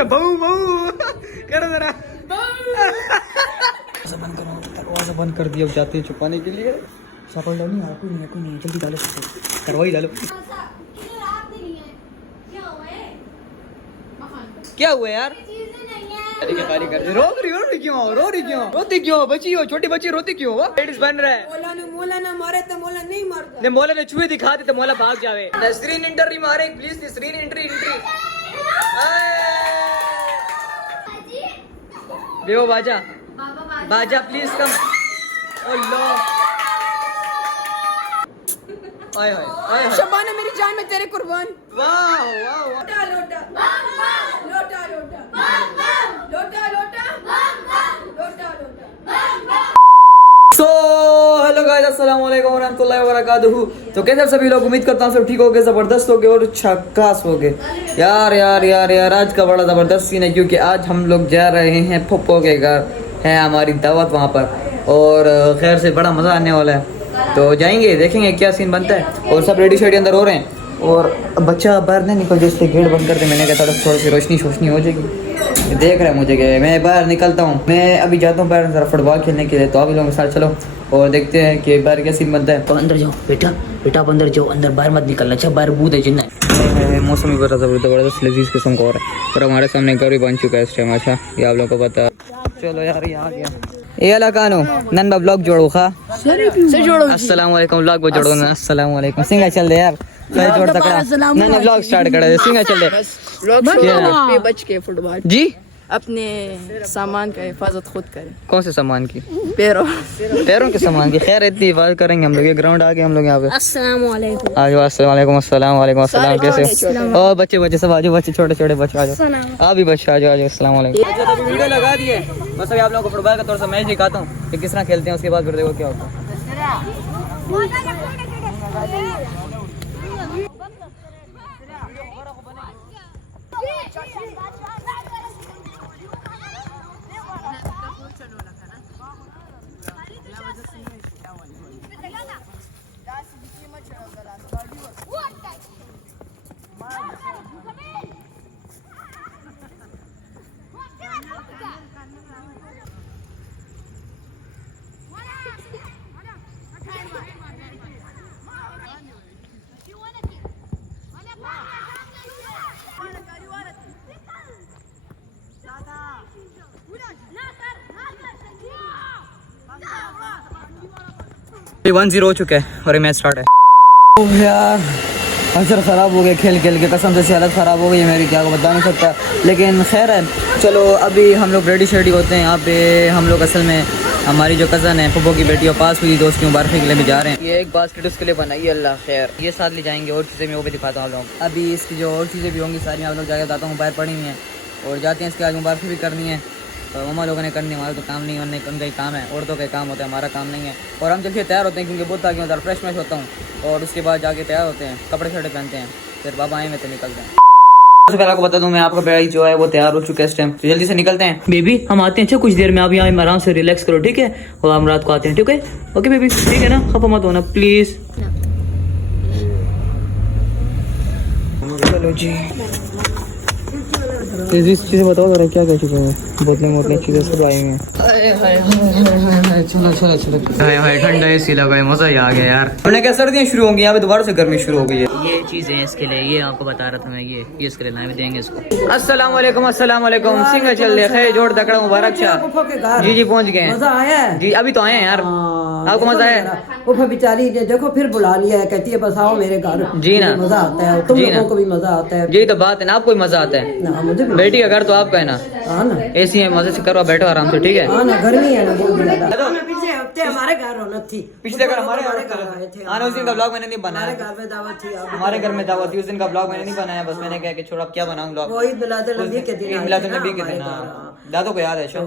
अच्छा बहू बहू करो जरा दरवाजा बंद कर दिया। अब जाते हैं छुपाने के लिए। सफल नहीं है, कोई नहीं जल्दी डालो करवाई डालो। क्या हुआ यार? रोती क्यों बची हो? छोटी बच्ची रोती क्यों? पेट बन रहा है। मोला ना मारे तो मोला नहीं मारता। ने मोला ने छुए दिखा दे तो मोला भाग जावे। नसरीन इंटर मारे प्लीज। नसरीन एंट्री देवो बाजा बाजा प्लीज कम। आय हाय शबाना मेरी जान में तेरे कुर्बान। वाह वाह लोटा लोटा लोटा लोटा लोटा लोटा। सो हेलो गाइस, अस्सलाम वालेकुम रहमतुल्लाहि व बरकातुहू। तो कैसे सभी लोग, उम्मीद करता हूँ सब ठीक हो गए, जबरदस्त हो गए और झकास हो गए। यार यार यार यार आज का बड़ा जबरदस्त सीन है, क्योंकि आज हम लोग जा रहे हैं फुप्पो के घर। है हमारी दावत वहाँ पर और खैर से बड़ा मज़ा आने वाला है। तो जाएंगे, देखेंगे क्या सीन बनता है। और सब रेडी शेडी अंदर हो रहे हैं और बच्चा बाहर नहीं निकल, जैसे गेट बंद करते। मैंने कहा थोड़ी सी रोशनी हो जाएगी। देख रहे हैं मुझे क्या, मैं बाहर निकलता हूँ। मैं अभी जाता हूँ बाहर जरा फुटबॉल खेलने के लिए। तो आप लोगों के साथ चलो और देखते हैं कि बाहर क्या सीन बनता है। तो अंदर जाओ बेटा आप अंदर जाओ, अंदर बाहर मत निकलना। अच्छा बाहर बूद है जिन्ना है। मौसम भी बड़ा ज़बरदस्त लजीज किस्म का हो रहा है और हमारे सामने घर भी बन चुका है इस टाइम। अच्छा ये आप लोगों को पता। चलो यार ये आ गया। ये अला कानो नन ब्लॉग जोड़ो खा से जोड़ो। अस्सलाम वालेकुम ब्लॉग को जोड़ो ना। अस्सलाम वालेकुम सिंगा चल दे यार। सही जोड़ तकड़ा नन ब्लॉग स्टार्ट कर दे। सिंगा चल दे पे बच के फुटबॉल जी। अपने सामान का हिफाजत खुद करें। कौन से सामान की? पैरों के सामान की। खैर इतनी हिफाजत करेंगे हम लोग। ये ग्राउंड आ गए हम लोग यहाँ पे। अस्सलाम वालेकुम। आ जाओ। अस्सलाम वालेकुम कैसे हो? ओ बच्चे सब आ जाओ, बच्चे छोटे बच्चे आ जाओ। आप भी बच्चे आ जाओ। अस्सलाम वालेकुम। तो वीडियो लगा दिए, बस अभी आप लोगों को फुटबॉल का थोड़ा सा मैच दिखाता हूँ कि किस तरह खेलते हैं। उसके बाद फिर देखो क्या होता है। ये 1-0 हो चुका है और ये मैच स्टार्ट है। ओह यार असर ख़राब हो गया खेल के कसम से हालत ख़राब हो गई है मेरी, क्या को बता नहीं सकता। लेकिन खैर है, चलो अभी हम लोग रेडी शेडी होते हैं। यहाँ पे हम लोग असल में हमारी जो कज़न है फुप्पो की बेटी और पास हुई दोस्त की मुबारक के लिए भी जा रहे हैं। ये एक बास्केट उसके लिए बनाई है। अल्लाह खैर ये साथ ले जाएंगे और चीज़ें मैं वो भी दिखाता हूँ आप लोग। अभी इसकी जो और चीज़ें भी होंगी सारी आप लोग जाके बताता हूँ। बाहर पड़ी हुई हैं और जाते हैं। इसके आज मुबारक भी करनी है और मम्मा लोगों ने करनी। हमारा तो काम नहीं है, उनका ही काम है। औरतों का काम होता है, हमारा काम नहीं है। और हम जब से तैयार होते हैं क्योंकि बहुत आगे होता है, फ्रेश होता हूँ और उसके बाद जाके तैयार होते हैं, कपड़े शपड़े पहनते हैं, फिर बाबा आए में तो निकलते हैं। सबसे पहले आपको बता दूं मैं, आपका भाई जो है वो तैयार हो चुका है इस टाइम। तो जल्दी से निकलते हैं बेबी, हम आते हैं। अच्छा कुछ देर में आप यहाँ आराम से रिलैक्स करो, ठीक है? और हम रात को आते हैं, ठीक है? ओके बेबी ठीक है ना? खफा मत होना प्लीज। चलो जी चीज़ें बताओ जरा, क्या चीज़ें हैं? बोतलें चीज़ें सब आई हैं। चलो ठंडा एसी लगा है, मज़ा ही आ गया यार। हमने क्या सर्दियाँ शुरू होंगी यहाँ पे, दोबारा से गर्मी शुरू हो गई है। ये चीज़ें इसके लिए, ये आपको बता रहा था मैं, ये इसके लिए लाए देंगे इसको। अस्सलाम वालेकुम सिंगा चल रहे खैर जोड़ तकड़ा मुबारक शाह। जी पहुँच गए। मजा आया है जी, अभी तो आए हैं यार। आपको मजा आया? उफ़ा बेचारी ने देखो फिर बुला लिया है, कहती है बस आओ मेरे घर। जी ना, मजा आता है, तुम लोगों को भी मजा आता है। यही तो बात है ना, आपको भी मजा आता है ना, मुझे बेटी का घर तो आपका है ना। हाँ ना, एसी है, मजे से करो, बैठो आराम से, ठीक है? हाँ ना, गर्मी है ना बहुत ज्यादा। पिछले हफ्ते हमारे घर रौनक थी। पिछले घर हमारे घर आए थे। हाँ, उस दिन का ब्लॉग मैंने नहीं बनाया। हमारे घर में दावत थी। हमारे घर में दावत थी, उस दिन का ब्लॉग मैंने नहीं बनाया। बस मैंने कहा कि छोड़ अब क्या बनाऊं ब्लॉग। वही मिलादुन्नबी के दिन, मिलादुन्नबी के दिन। दादों को याद है शो?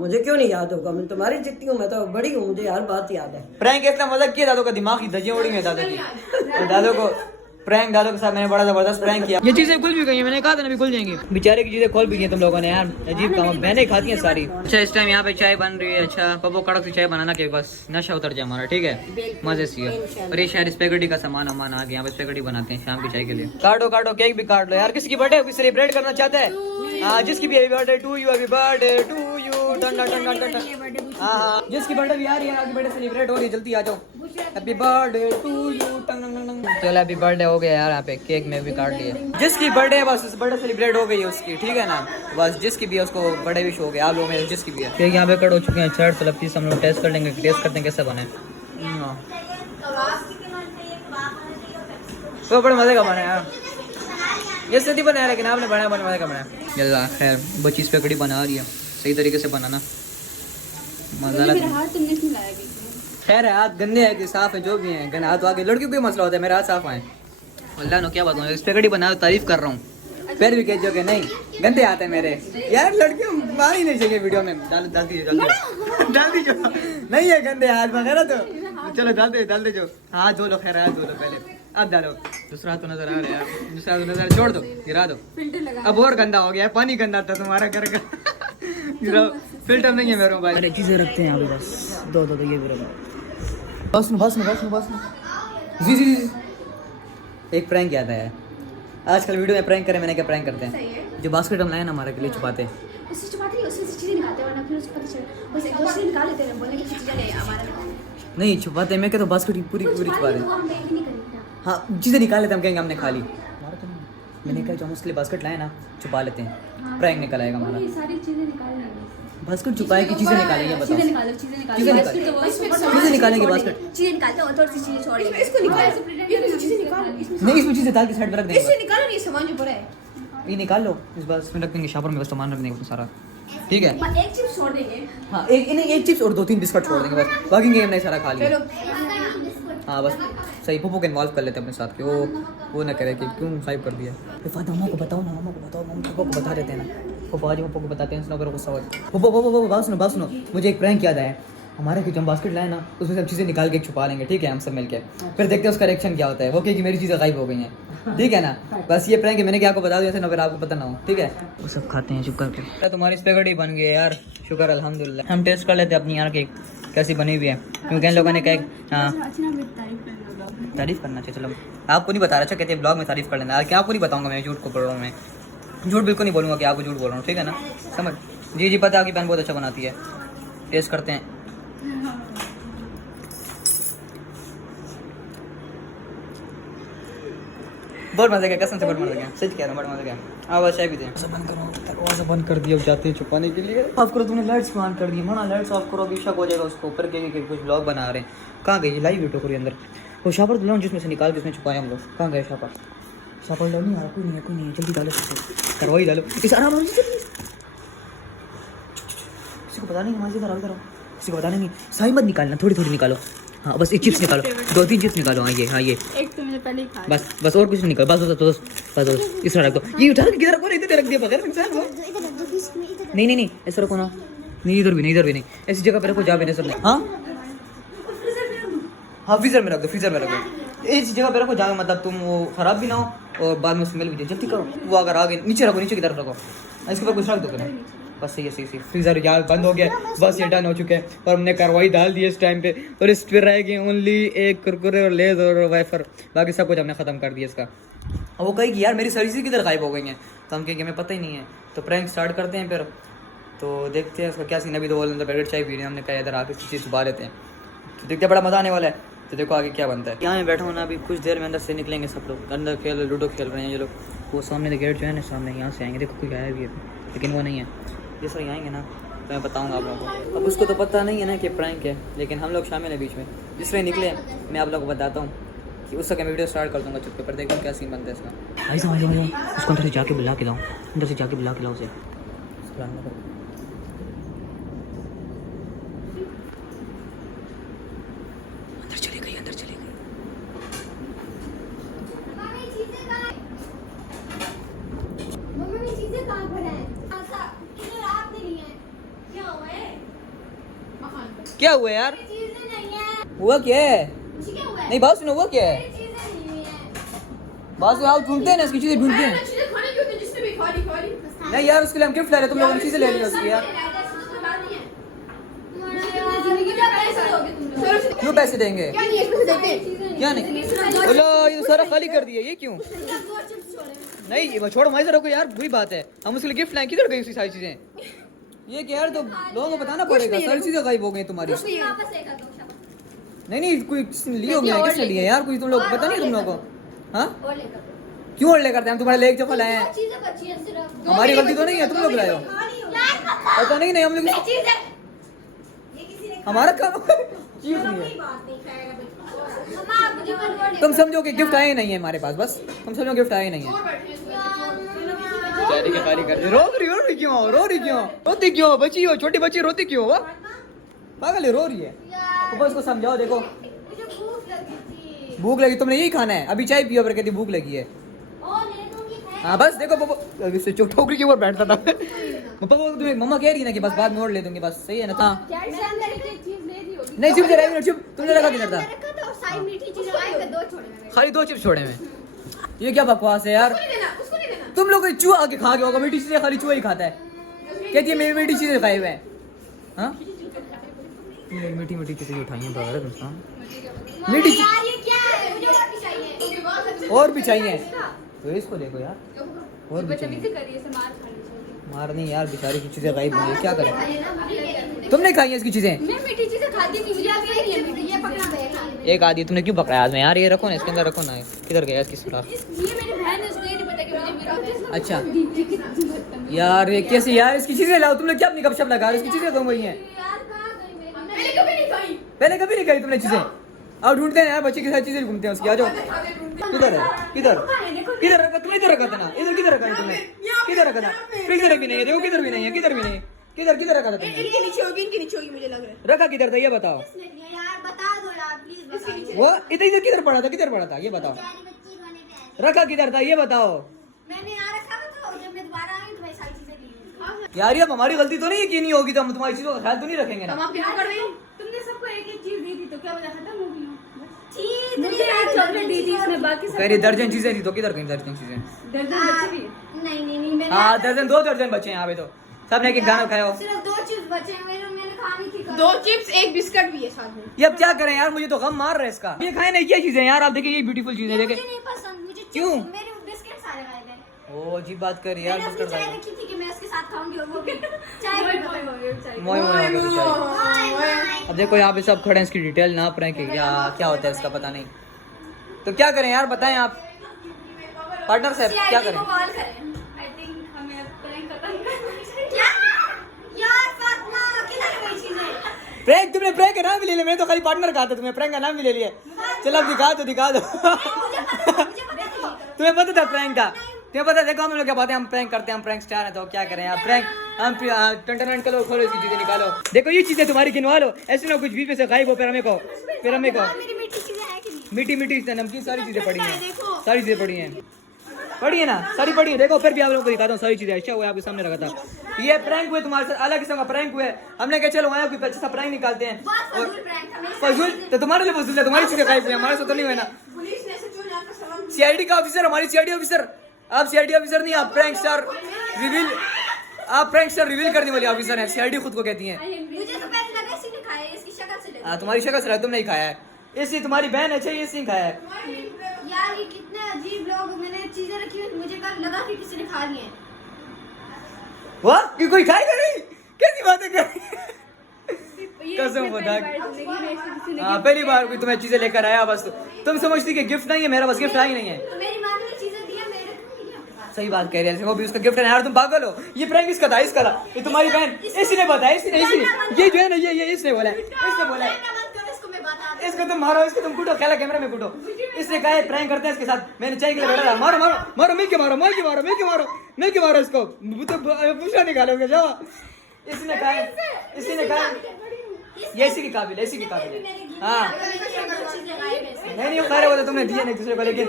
मुझे क्यों नहीं याद होगा, मैं तुम्हारी जितनी हूँ, मैं तो बड़ी हूँ, मुझे हर बात याद है। प्रैंक इतना मजा किया, दादों का दिमाग ही धजियां उड़ी है दादों की। दादों को प्रैंक, दादों के साथ मैंने बड़ा जबरदस्त प्रैंक किया। ये चीजें खुल भी गई हैं, मैंने कहा था ना भी खुल जाएंगी। बेचारे की चीजें खोल भी गई तुम लोगों ने यार, अजीब काम मैंने खाती हैं सारी। अच्छा इस टाइम यहाँ पे चाय बन रही है। अच्छा पप्पो कड़क से चाय बनाना के बस नशा उतर जाए हमारा, ठीक है? मजे से। और ये शायद स्पेगेटी का सामान आ गया, यहाँ पे स्पेगेटी बनाते हैं शाम की चाय के लिए। काटो केक भी काट लो यार। किसी की बर्थडे सेलिब्रेट करना चाहता है? हाँ जिसकी भी happy birthday to you, happy birthday to you, टन टन टन टन टन। हाँ जिसकी बर्थडे भी आ रही है, हैप्पी बर्थडे सेलिब्रेट हो रही है, जल्दी आ जाओ। हैप्पी बर्थडे टू यू, टन टन टन। चलो हैप्पी बर्थडे हो गया यार, यहाँ पे केक में भी काट लिया। जिसकी बर्थडे है बस उस बर्थडे सेलिब्रेट हो गई है उसकी, ठीक है ना। बस जिसकी भी है उसको बर्थडे विश हो गया। आप लोगों में जिसकी भी है केक यहाँ पे कट हो चुके हैं। चर्च मतलब पीस हम लोग टेस्ट कर लेंगे, टेस्ट करते हैं कैसा बने। तो बड़े मजे का बना यार, ये सीधी बनाया लेकिन आपने बनाया बड़े मजे का बनाया। यल्ला खैर बच्ची इस पे कड़ी बना रही है, सही तरीके से बनाना मजा लगा। खैर हाथ गंदे है कि साफ है, जो भी है गंदे हाथ आगे लड़कियों को मसला होता है, मेरे हाथ साफ आए। अल्लाह नो क्या बताऊँ, इस पे कड़ी बना तारीफ कर रहा हूँ, फिर भी कह जो कि नहीं गंदे आते हैं मेरे यार। लड़कियों मार ही नहीं चाहिए वीडियो में, डाल डाल दीजिए नहीं है गंदे हाथ वगैरह तो चलो डाल दे जो हाथ धो लो। खैर हाथ धो लो पहले, अब डालो। दूसरा तो नजर आ रहा है यार, दूसरा तो नजर छोड़ दो, गिरा दो। अब और गंदा हो गया, पानी गंदा था तुम्हारा घर का। फिल्टर नहीं है मेरे मोबाइल। अरे चीजें रखते हैं यहाँ पे बस, दो ये भी रखो। बस जी एक प्रैंक याद आया आजकल वीडियो में, प्रैंक करें मैंने क्या प्रैंक करते हैं। जो बास्केट हम लाए ना हमारे के लिए छुपाते हैं, नहीं छुपाते मैं क्या, तो बास्केट पूरी छुपा दें। हाँ चीज़ें निकाल लेते हैं, हम कहेंगे हमने खा ली। मैंने कहा जो हम उसके लिए बास्केट लाए ना छुपा लेते हैं, प्रैंक निकल आएगा हमारा। सारी चीजें निकालेंगे, बास्केट छुपाए की चीज़ें निकालेंगे, बताओ चीज़ें निकालेंगे बास्केट। चीजें निकालते हैं और थोड़ी सी चीजें छोड़ेंगे। इसको निकाल, ये चीजें निकाल, नहीं इसमें चीज़ें डाल के साइड में रख देंगे। इससे निकालो, ये सामान जो पड़ा है ये निकाल लो, इस बार इसमें रख देंगे, शापर में बस सामान रख देंगे उसमें सारा, ठीक है। एक चिप्स छोड़ देंगे। हाँ एक चिप्स और 2-3 बिस्कुट छोड़ देंगे बस, बाकी गेम नहीं सारा खा लिया। हाँ बस सही, पप्पू को इन्वॉल्व कर लेते हैं अपने साथ, कि वो ना करे कि क्यों साइब कर दिया। मम्मा को बताओ ना, मम्मा को बता देते हैं ना, पप्पा जी पप्पा को बताते हैं, सुनो करो गुस्सा हो। बात सुनो मुझे एक प्रैंक याद आया। हमारे जो हम बास्केट लाए ना उसमें सब चीज़ें निकाल के छुपा लेंगे, ठीक है हम सब मिलके, फिर देखते हैं उसका रिएक्शन क्या होता है। वो कि मेरी चीज़ें गायब हो गई हैं, ठीक है ना। बस ये प्रैंक है, मैंने क्या आपको बता दिया ना, फिर आपको पता ना हो, ठीक है। वो सब खाते हैं चुप करके। तुम्हारी स्पेगेटी बन गई है यार, शुक्र अल्हम्दुलिल्लाह। हम टेस्ट कर लेते हैं अपनी यार केक कैसी बनी हुई है, क्योंकि इन लोगों ने केक तारीफ करना चाहिए। चलो आपको नहीं बता रहा, अच्छा कहते हैं ब्लॉग में तारीफ कर लेना यार, क्या आपको नहीं बताऊंगा मैं, झूठ को बोल रहा हूँ मैं, झूठ बिल्कुल नहीं बोलूँगा कि आपको झूठ बोल रहा हूँ, ठीक है ना। समझ जी पता है आपकी बहन बहुत अच्छा बनाती है। टेस्ट करते हैं। बहुत मजे का, कसम से बहुत मजा गया, सच कह रहा हूँ, बहुत मजा गया। आवाज चाय भी दें, दरवाजा बंद कर दिया, जाते हैं छुपाने के लिए। ऑफ करो, तुमने लाइट्स ऑन कर दी, मना लाइट्स ऑफ करो, अभी शक हो जाएगा उसको, ऊपर के कुछ ब्लॉग बना रहे हैं। कहाँ गई लाइव वीडियो करी अंदर, वो शापर तो जिसमें से निकाल के उसमें छुपाए हम लोग। कहाँ गए शापर लो, नहीं आ रहा, कोई नहीं है, जल्दी डालो, करवाई डालो इस आराम। किसी को पता नहीं, हमारे इधर करो, किसी को पता नहीं, साई मत निकालना, थोड़ी निकालो। हाँ बस एक चिप्स निकालो, 2-3 चिप्स निकालो। हाँ ये एक तो मैंने पहले ही खाया। बस और कुछ नहीं निकालो, बस इस तरह रख दो। ये उठा के किधर को इधर रख दिया बगैर इंसान को। नहीं ऐसा रखो ना, नहीं इधर भी नहीं, ऐसी जगह पे रखो जहाँ पे नहीं सब। हाँ फ्रीजर में रख दो, ऐसी जगह पे रखो जहाँ मतलब तुम वो खराब भी ना हो और बाद में स्मेल भी दे। जल्दी करो, वो अगर आगे नीचे रखो, नीचे की तरफ रखो, इसके ऊपर कुछ रख दो करें। बस सही फ्रीजर यार बंद हो गया, बस ये डन हो चुके हैं। और हमने कार्रवाई डाल दी इस टाइम पे, और इस पर रहेगी ओनली एक कुरकुरे और लेज और वेफर, बाकी सब कुछ हमने ख़त्म कर दिया इसका। और वो कहेगी यार मेरी सर्विस किधर गायब हो गई हैं, तो हम कहेंगे हमें पता ही नहीं है। तो प्रैंक स्टार्ट करते हैं फिर, तो देखते हैं उसका क्या सीन। अभी तो बोल अंदर पैकेट चाय पी रहे हैं, हमने कहा इधर आके चीज़ छुपा लेते हैं, तो देखते हैं बड़ा मज़ा आने वाला है। तो देखो आगे क्या बनता है। यहाँ मैं बैठा हूँ ना, अभी कुछ देर में अंदर से निकलेंगे सब लोग, अंदर लूडो खेल रहे हैं ये लोग। वो सामने गेट जो है ना, सामने यहाँ से आएंगे, देखो कोई आया भी है लेकिन वो नहीं है। ये सर आएंगे ना तो मैं बताऊंगा आप लोगों को। अब उसको तो पता नहीं है ना कि प्रैंक है, लेकिन हम लोग शामिल हैं बीच में। जिस तरह निकले मैं आप लोगों को बताता हूँ कि उसका मैं वीडियो स्टार्ट कर दूँगा चुपके पर, देखो क्या सीन बनता है इसका। आई समझ उसको अंदर से जाके बुला के लाओ, अंदर से जाके बुला के लाओ उसे। अंदर चली गई। क्या हुआ यार? हुआ क्या है? नहीं बात सुनो, हुआ क्या है? बात सुनो, आप ढूंढते हैं ना इसकी चीजें, ढूंढते हैं। नहीं यार उसके लिए हम गिफ्ट ला रहे, तुम लोगों ने चीजें ले ली उसकी यार। क्यों पैसे देंगे? क्या नहीं बोलो, ये सारा खाली कर दिया, ये क्यों? नहीं वो छोड़ो, मजे रखो यार, बुरी बात है। हम उसके लिए गिफ्ट लाए, किधर गई उसकी सारी चीजें? ये क्या यार, तो लोगों को बताना पड़ेगा, सारी चीजें गायब हो गई तुम्हारी। वापस लेकर दो शाबाश। नहीं कोई लिए होंगे, किसने लिए यार, कोई तुम लोग पता नहीं तुम लोगों को? हाँ और लेकर दो। क्यों और लेकर हम तुम्हारे लिए एक दफा लाए हैं? चीजें बची हैं सिर्फ। हमारी गलती तो नहीं है, तुम लोग लाए हो। पता नहीं हम लोग, चीजें हमारा काम चीज नहीं है। तुम समझो कि गिफ्ट आए नहीं है हमारे पास, बस तुम समझो गिफ्ट आए नहीं है। खाली कर दे। रो रही क्यों हो? रोती क्यों हो? बच्ची हो, छोटी बच्ची, रोती क्यों हो? पागल है, रो रही है। तो बस को समझाओ, देखो मुझे भूख लगी थी। भूख लगी, तुमने यही खाना है, अभी चाय पियो पर कहती भूख लगी है। और ले दूंगी मैं। हाँ बस देखो पापा, इससे ठोकरी के ऊपर बैठता था। पापा तुम्हें मम्मा कह रही है ना कि बस बाद में और ले दूंगी, बस सही है ना? हाँ क्या मेरे को एक चीज ले दी होगी। नहीं चुप जरा, चुप, तुमने रखा किधर था? रखा था और सारी मीठी चीजें आए थे, दो छोड़े मैंने। खाली 2 चिप्स छोड़े में। ये क्या बकवास है यार, उसको नहीं देना। तुम लोग चूहा आके खा गया होगा, मीठी चीजें खाली चूहा ही खाता है। कहती है मेरी मीठी चीजें खाए हुए हैं। हाँ मीठी चीजें उठाई हैं बाहर तुम। मीठी यार ये क्या है? मुझे और भी चाहिए। और भी चाहिए तो इसको देखो यार, और भी चाहिए। करिए से मार नहीं यार, बेचारी की चीजें गायब हुई है, क्या करें? मैं तुमने खाई है इसकी चीजें? मीठी चीजें खाती थी, मुझे अब नहीं है मीठी। ये पकड़ा मैं खा। एक आदि तुमने क्यों पकड़ा आज में यार? ये रखो ना, इसके अंदर रखो ना। किधर गया इसकी सुराख? ये मेरी बहन है, उसको ये नहीं पता कि मुझे मीठा है। अच्छा यार ये कैसे यार, इसकी चीजें लाओ। तुमने क्या अपनी गपशप लगा रहे हो? इसकी चीजें कम हुई हैं। यार कहां गई मेरी? मैंने कभी नहीं खाई। पहले कभी नहीं खाई तुमने चीजें? और ढूंढते हैं यार, बच्चे के साथ चीजें घूमते हैं उसकी। आ जाओ, किधर है? किधर रखा? तुम इधर रखा था ना, इधर किधर रखा है तुमने? किधर रखा था? किधर भी नहीं है, देखो किधर भी नहीं है, किधर भी नहीं। किधर रखा था तुमने? इनके नीचे होगी मुझे लग रहा है। रखा किधर था ये बताओ। यार बता दो यार प्लीज बता दो। वो इधर किधर पड़ा था? ये बताओ। रखा किधर था ये बताओ मैंने यहाँ रखा था और जब मैं दोबारा आई तो मैं सारी चीजें ली। यार। ये अब हमारी गलती तो नहीं है कि नहीं होगी तो हम तुम्हारी चीजों का ख्याल तो नहीं रखेंगे ना? आप क्या कर रही हो? तुमने सबको एक एक चीज दी थी तो क्या वजह खत्म हो गई? ठीक मुझे एक चॉकलेट दी थी इसमें, बाकी सब कह रही दर्जन चीजें थी तो किधर गई दर्जन चीजें? दर्जन बची भी। नहीं मैंने हाँ दर्जन, 2 दर्जन बचे हैं यहाँ पे तो। सबने एक गाना खाया हो। सिर्फ 2 चिप्स बचे हैं, मैंने खानी थी। 2 चिप्स एक बिस्किट भी है साथ में। ये अब क्या करें यार, मुझे तो गम मार रहा है इसका। ये खाए नहीं क्या चीजें यार? आप देखिए ये ब्यूटीफुल चीजें मुझे देखे। नहीं पसंद, मुझे क्यों? मेरे बिस्किट सारे गायब हैं। ओ अजीब बात कर यार, मैंने बिस्किट उसमें चाय खाए। रखी थी कि मैं उसके साथ खाऊंगी और वो भी चाय भी मोए अब देखो यहाँ पे सब खड़े हैं, इसकी डिटेल ना प्रैंक क्या होता है इसका पता नहीं। तो क्या करें यार, बताएं आप पार्टनर साहब क्या करें? कॉल करें। आई थिंक हमें प्रैंक खत्म क्या यार फातिमा किधर है मेरी चीजें? प्रैंक, तुमने प्रैंक का नाम भी ले लिया। मैंने तो खाली पार्टनर कहा था, तुम्हें प्रैंक का नाम भी ले लिया। चलो अब दिखा दो मुझे पता तुम्हें पता था प्रैंक था? तुम्हें पता? देखो हम लोग क्या बातें, हम प्रैंक करते हैं, हम प्रैंक स्टार हैं तो क्या करें यार। प्रैंक हम टंटन करो, खोलो इसकी चीजें निकालो। देखो ये चीजें तुम्हारी गिनवा लो, ऐसे ना कुछ बीच में से गायब हो। फिर हमें को मेरी मीठी चीजें हैं कि नहीं? मीठी नमकीन सारी चीजें पड़ी हैं, सारी चीजें पड़ी हैं ना, सारी पड़ी है। देखो फिर भी आप लोगों को दिखाता हूँ सारी चीजें। अच्छा हुआ आपके सामने रखा था। ये प्रैंक हुए तुम्हारे साथ, अलग किस्म का प्रैंक हुआ है। हमने कहा चलो आया कोई अच्छा सा प्रैंक निकालते हैं। बहुत और फजूल प्रैंक था। फजूल तो तुम्हारे लिए फजूल है, तुम्हारी चीजें गायब हुई, हमारे साथ तो नहीं हुआ ना। पुलिस ने ऐसे क्यों जाकर सलाम सीआईडी का ऑफिसर, हमारी सीआईडी ऑफिसर। आप सीआईडी ऑफिसर नहीं, आप प्रैंक स्टार रिवील, आप प्रैंक स्टार रिवील करने वाले ऑफिसर हैं। सीआईडी खुद को कहती हैं। मुझे तो पहले लगा इसी ने खाया है, इसकी शक्ल से लगा। तुम्हारी शक्ल से तुमने ही खाया है, इसलिए तुम्हारी बहन है ये इसने खाया है। यार ये कितने अजीब लोग, मैंने चीजें रखी हुई मुझे कल लगा कि किसी ने खा ली है। वाह कि कोई खाएगा नहीं, कैसी बातें कर रही है? कसम खुदा की। हाँ पहली बार कोई तुम्हें चीजें लेकर आया, बस तुम समझती कि गिफ्ट नहीं है मेरा, बस गिफ्ट आई नहीं है। तो मेरी मामी ने चीजें दी है, मेरे को नहीं है। सही बात कह रही है, वो भी उसका गिफ्ट है यार। तुम पागल हो, ये प्रैंक इसका था, इसका था। ये तुम्हारी बहन, इसी ने बताया, इसी ने ये जो है ना, ये इसने बोला है, इसने बोला है। इसको मैं बता दूं। इसको तुम मारो, इसको तुम कूटो, खेला कैमरे में कूटो। इसने कहा प्रैंक करते हैं इसके साथ, मैंने चाय के लिए बैठा था। मारो मिल के मारो इसको, तो पूछा निकालोगे जाओ। इसी ने कहा ये इसी के काबिल है, इसी के काबिल है। हाँ नहीं खा रहे, वो तो तुमने दिए नहीं दूसरे को, लेकिन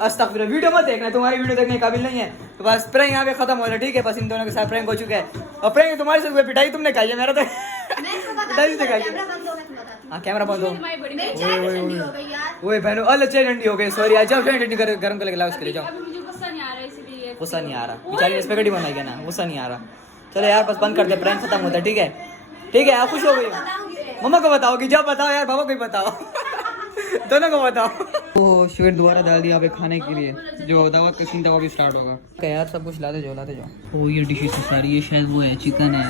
अस्तगफिरुल्लाह, वीडियो मत देखना, तुम्हारी वीडियो देखने के काबिल नहीं है। तो बस प्रैंक यहाँ पे खत्म हो रहा है, ठीक है? बस इन दोनों के साथ प्रैंक हो चुका है। और प्रैंक तुम्हारे साथ हुआ, पिटाई तुमने खाई है, मेरा तो पिटाई से खाई है। हाँ कैमरा बंद हो। ओए बहनों अल चाय ठंडी हो गई, सॉरी। आज जाओ चाय ठंडी कर गरम करके लाओ उसके लिए, जाओ। गुस्सा नहीं आ रहा, बेचारी स्पेगेटी बनाएगी ना, गुस्सा नहीं आ रहा। चलो यार बस बंद कर दे, प्रैंक खत्म होता है, ठीक है? आप खुश हो गई? मम्मा को बताओगी? जब बताओ यार, पापा को भी बताओ। दोनों को बताओ। तो शुगर दोबारा डाल दिया पे खाने के लिए, जो दावत का सीन था वो भी स्टार्ट होगा। क्या यार सब कुछ लाते जाओ। ओ ये डिशेस सारी, ये शायद वो है चिकन है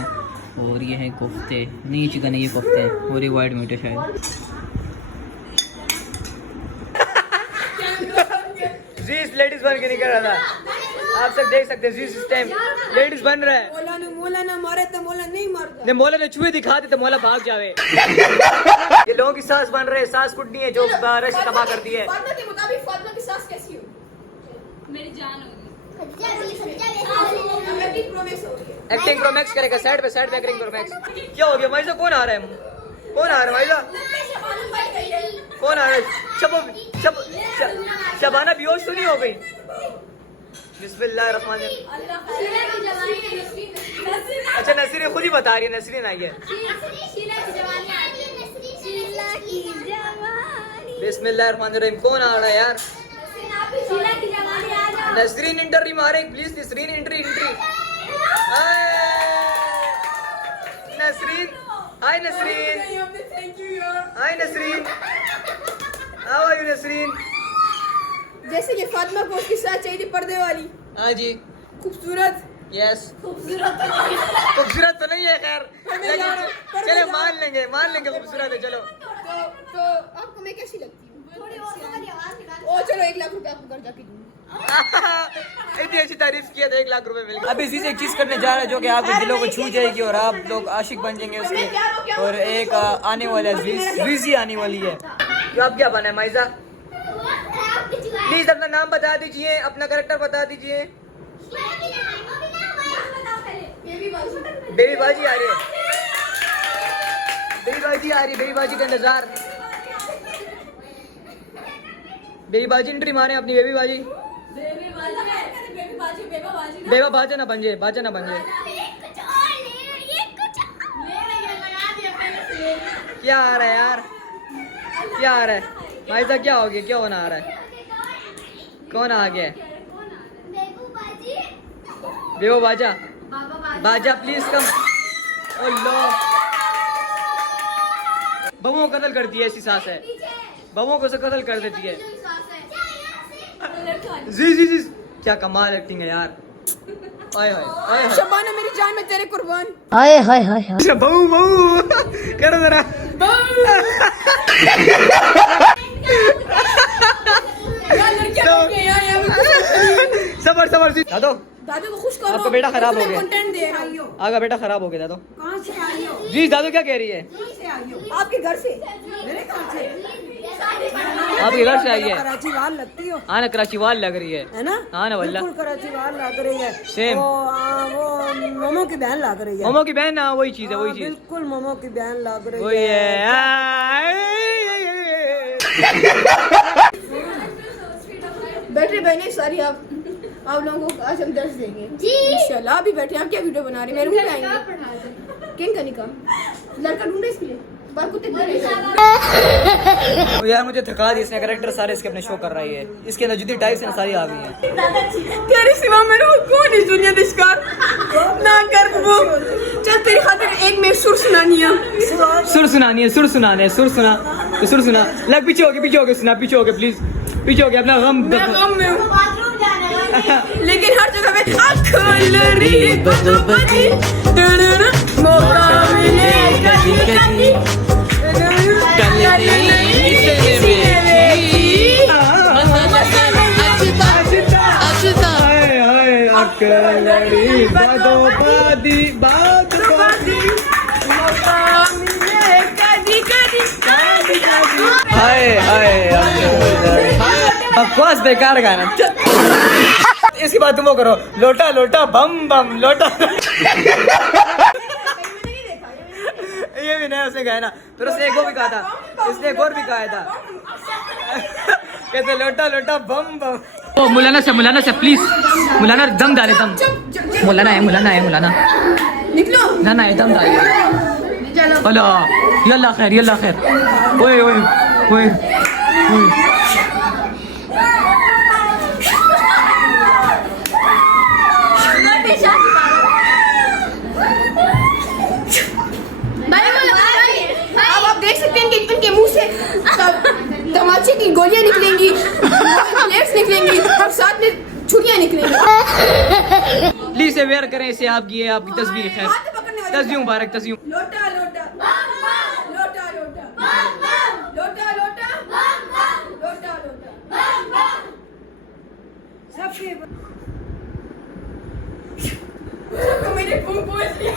और ये है कोफ्ते, नहीं चिकन है ये कोफ्ते हैं और ये वाइट मीट है शायद। जीस लेडीज बन के निकल रहा था, आप सब देख सकते हैं। जीस इस टाइम लेडीज बन रहा है। मोला ना मारे तो मोला नहीं मारता। ने मोला ने चूहे दिखा दे तो मोला भाग जावे। ये लोगों की सास बन रहे हैं, सास कुटनी है जो रश तबाह करती है। फातिमा के मुताबिक फातिमा की सास कैसी हो? मेरी जान होगी। एक्टिंग प्रो मैक्स हो रही है। एक्टिंग प्रो मैक्स करेगा, साइड पे एक्टिंग प्रो मैक्स। क्या हो गया माइजा, कौन आ रहा है? कौन आ रहा है माइजा? कौन आ रहा है? शबाना बेहोश तो नहीं हो गई? बिस्मिल्लाहिर्रहमानिर्रहीम। अच्छा नसरीन खुद ही बता रही है, नसरीन आई है। बिस्मिल्लाहिर्रहमानिर्रहीम। कौन आ रहा है यार? नसरीन इंटर मारे please, Nasreen entry. Nasreen, hi Nasreen. Hi Nasreen, how are you Nasreen? जैसे कि फातिमा को उसकी सास चाहिए थी पर्दे वाली। हाँ जी, खूबसूरत। यस। खूबसूरत खूबसूरत तो नहीं है खैर, लेकिन चले मान लेंगे खूबसूरत है। चलो तो आपको मैं कैसी लगती हूँ? ओ चलो 1 लाख रुपए आपको घर जाके दूंगी। इतनी अच्छी तारीफ किया तो 1 लाख रुपए मिल गए। अभी इसी से एक चीज करने जा रहा है जो कि आपके दिलों को छू जाएगी और आप लोग आशिक बन जाएंगे उसके। और एक आने वाला वीजी आने वाली है। तो आप क्या बना है माइजा? प्लीज अपना नाम बता दीजिए, अपना कैरेक्टर बता दीजिए। बेबी बाजी आ रही है, बेबी बाजी का इंतजार। बेबी बाजी एंट्री मारे अपनी, बेबी बाजी। बेबा बाजा ना बन जाए। क्या आ रहा है यार? क्या आ रहा है माइजा? क्या हो गया? क्या होना आ रहा है? कौन आ गया? बेबो बाजा। बाजा प्लीज कम। बमों को कत्ल करती है, ऐसी सास है, बमों को से कत्ल कर देती है। जी क्या कमाल एक्टिंग है यार। आए हाय शबाना मेरी जान में तेरे कुर्बान। बहू करो जरा। सबर दादू को खुश करो। आपका बेटा खराब हो गया। कंटेंट दे रही हो। आपका बेटा खराब हो गया दादू। कहाँ से आई हो? जी दादू क्या कह रही है? कहाँ से आई हो? आपके घर से। मेरे कहाँ से? आपके घर से आई है? कराची वाल लगती हो, हाँ ना, कराची वाल लग रही है। है ना? हाँ ना वल्ला, बिल्कुल कराची वाल लग रही है। सेम। वो मोमो की बहन लग रही है। मोमो की बहन ना, वही चीज है, वही चीज बिल्कुल मोमो की बहन लग रही वही है। बैटरी बहने सारी आप लोगों को आज हम दर्श देंगे इंशाल्लाह। अभी बैठे आप क्या वीडियो बना रहे हैं? मेरे रूम में आएंगे। किन का निकाह लड़का ढूंढे इसके लिए बाल कुत्ते तो यार मुझे थका दी इसने, कैरेक्टर सारे इसके अपने शो कर रही है। इसके अंदर जितनी टाइप्स हैं सारी आ गई हैं। तेरे सिवा मेरे को कौन इस दुनिया में शिकार ना कर वो। चल तेरी खातिर एक में सुर सुनानी है। सुर सुना तो सुर सुना। लग पीछे होके सुना, पीछे होके प्लीज, पीछे होके अपना गम। मैं गम में हूँ लेकिन हर जगह में आखलरी बदबदी मौका मिले कभी बकवास बेकार गाना। इसके बाद तुम वो करो, लोटा लोटा बम बम लोटा। ये भी नया उसने गाया ना, फिर उसने एक और भी कहा था, इसने एक और भी गाया था, कहते लोटा लोटा बम बम। ओ मुलाना से प्लीज, मुलाना दम डाले, दम मुलाना निकलो ना दम डाले। हेलो यल्ला खैर। ओए अब आप देख सकते हैं कि इनके मुंह से तमाचे की गोलियां निकलेंगी निकलेंगे। प्लीज अवेयर करें इसे, आपकी ये आपकी तस्वीर खैर, हाथ पकड़ने वाली तस्वीर मुबारक, तस्वीर। लोटा लोटा लोटा लोटा लोटा लोटा लोटा लोटा सबके मेरे मुंह बोल दिया।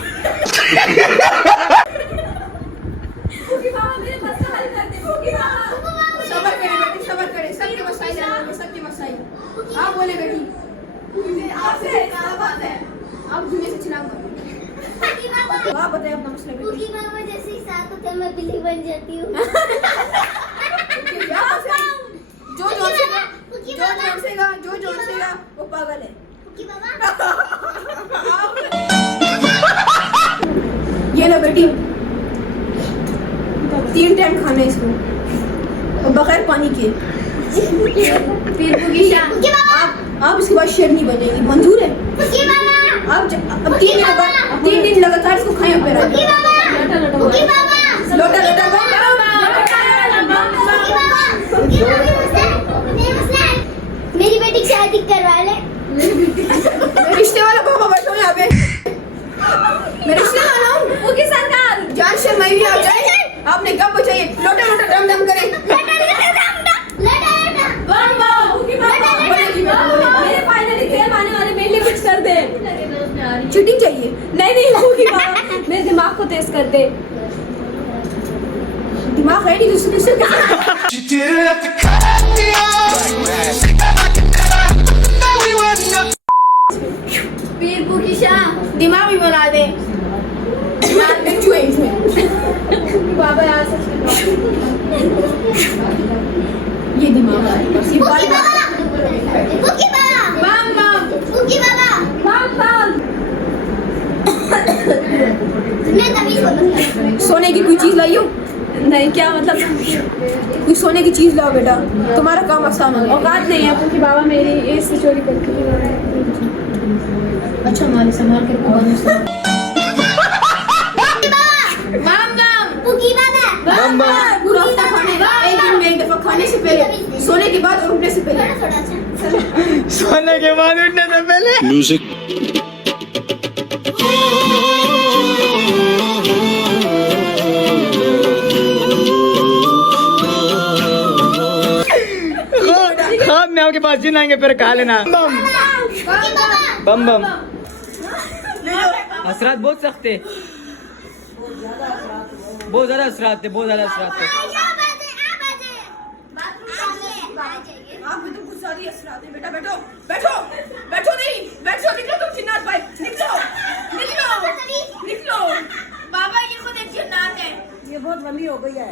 फूकी मामा मेरे मसला हल कर दे। फूकी मामा सब्र करे बेटी, सब्र करे, सबके मसाइल है, सबके मसाइल। आप बोले बेटी आपसे क्या बात है, आप दुनिया से चिल्ला मत। आप बताइए अपना मसला बेटी। फूकी मामा जैसे ही साथ होते हैं मैं बिल्ली बन जाती हूँ। जो जोसेगा वो पागल है। फूकी बाबा ये लो बेटी, 3 टाइम खाना है इसको और बगैर पानी के। फिर आप इसके बाद शेर नहीं बनेगी, मंजूर है? फूकी मामा आप अब 3 दिन लगातार इसको खाएं। फूकी बाबा फूकी बाबा लोटा लोटा मेरी बेटी की शादी करवा ले। रिश्ते वाला बाबा बैठो यहाँ पे, मैं रिश्ते वाला हूँ। फूकी सरकार जान शर्माई भी आ जाए, आपने कब बचाइए। लोटा लोटा डम डम करे। मेरे फाइनली खेल आने वाले, मेरे लिए कुछ कर दे। चीटिंग चाहिए? नहीं होगी बाबा, मेरे दिमाग को तेज कर दे। दिमाग है नहीं दूसरे से पीर फूकी शाह दिमाग भी बना दे। बाबा यार सच में ये दिमाग है। फूकी बाबा फूकी बाबा बम बम फूकी बाबा बाप बाप मैं तभी सोना सोने की कोई चीज लाई हो? नहीं, क्या मतलब? कोई सोने की चीज लाओ बेटा, तुम्हारा काम आसान हो। औकात नहीं है फूकी बाबा मेरी, इससे चोरी करके। अच्छा माली संभाल के फूकी बाबा बम बम फूकी बाबा बम बम। पूरा हफ्ता खाने, एक दिन में एक दफा खाने से पहले, सोने के बाद और उठने से पहले। थोड़ा सा सोने के बाद उठने से पहले म्यूजिक ख्वाब में आपके पास जिन आएंगे फिर खा लेना। बम फूकी बाबा बम बम। असरात बहुत सख्त है, बहुत ज्यादा असरात है, बहुत ज्यादा असरात है। आप भी तो कुछ सारी असरात हैं। बेटा बैठो बैठो बैठो, नहीं बैठो, निकलो तुम जिन्नात भाई, निकलो निकलो निकलो। बाबा ये खुद एक जिन्नात है। ये बहुत लंबी हो गई है।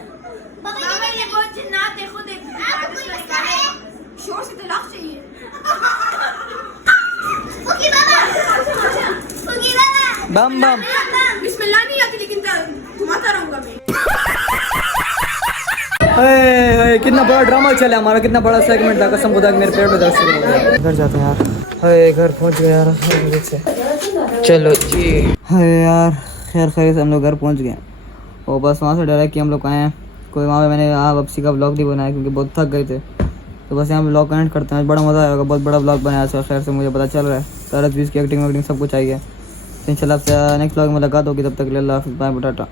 बाबा ये बहुत जिन्नात है, खुद एक शोर से तलाक चाहिए। फूकी बाबा फूकी बाबा बम बम। बिस्मिल्लाह नहीं आती, लेकिन घुमाता रहूंगा मैं। हाय कितना बड़ा ड्रामा चला हमारा, कितना बड़ा सेगमेंट था। कसम खुदा कि मेरे पेट में दर्द शुरू हो गया। घर जाते हैं यार। हाय घर पहुंच गए यार से। चलो जी। हाय यार खैर खैर से हम लोग घर पहुंच गए और बस वहाँ से डरा कि हम लोग आए हैं कोई वहाँ पे। मैंने यहाँ वापसी का ब्लॉग नहीं बनाया क्योंकि बहुत थक गए थे, तो बस यहाँ ब्लॉग एंड करते हैं। बड़ा मज़ा आएगा, बहुत बड़ा ब्लॉग बनाया था खैर से, मुझे पता चल रहा है। तारत भी इसकी एक्टिंग वैक्टिंग सब कुछ आई है। इंशाल्लाह से नेक्स्ट ब्लॉग में मुलाकात होगी, तब तक के लिए अल्लाह हाफ़िज़, बाय टाटा।